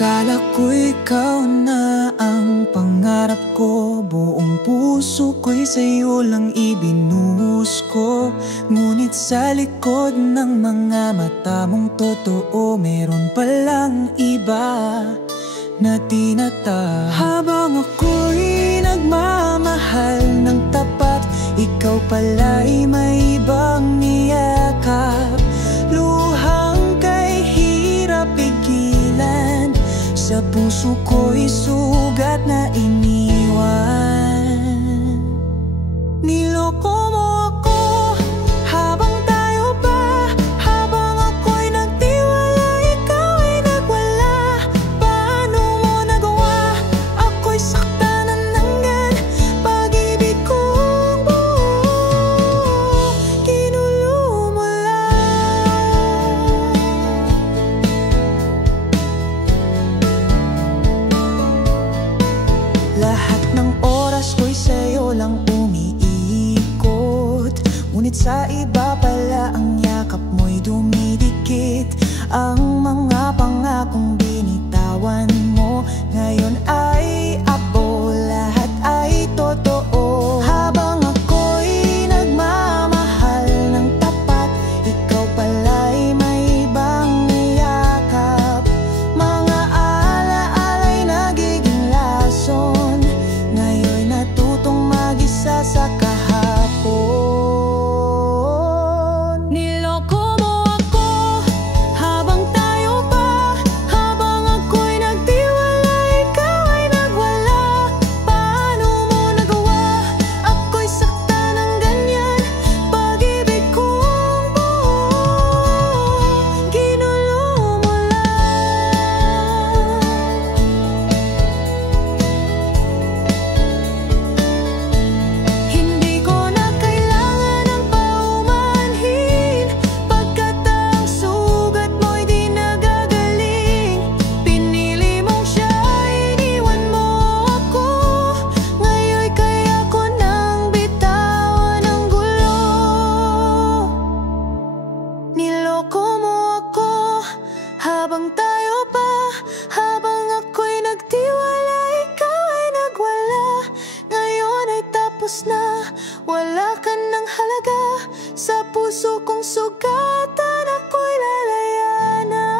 Akala ko ikaw na ang pangarap ko. Buong puso ko'y sa'yo lang ibinuhos ko. Ngunit sa likod ng mga mata mong totoo, meron palang iba na tinata. Habang ako'y nagmamahal ng tapat, ikaw pala'y may ibang niyakap. Luhang kay hirap pigilan, sa puso ko'y sugat na iniwan. Niloko mo ako habang tayo pa, habang ako'y nagtiwala, ikaw ay nagwala. Paano mo nagawa? Ako'y saktan ng hanggan, pag-ibig kong buo, ginulo mo lang. Lahat ng oras ko'y sa'yo lang umiikot, ngunit sa iba pala ang yakap mo'y dumidikit. Ang mga pangakong binitawan mo ngayon ay abo, lahat ay totoo. Habang ako'y nagmamahal ng tapat, ikaw pala'y may ibang niyakap. Mga ala-ala'y nagiging lason, ngayon natutong mag-isa sa kahapon. Niloko mo ako habang tayo pa, habang ako'y nagtiwala, ikaw ay nagwala. Paano mo nagawa? Ako'y saktan ng ganyan, pag-ibig kong buo, ginulo mo lang. Hindi ko na kailangan ng paumanhin, pagkat ang sugat mo'y di nagagaling. Pinili mong siya, iniwan mo ako, ngayon kaya ko nang bitawan ang gulo. Niloko mo ako habang tayo pa, habang ako'y nagtiwala, ikaw ay nagwala. Ngayon ay tapos na, wala ka ng halaga. Sa puso kong sugatan, ako'y lalayanan.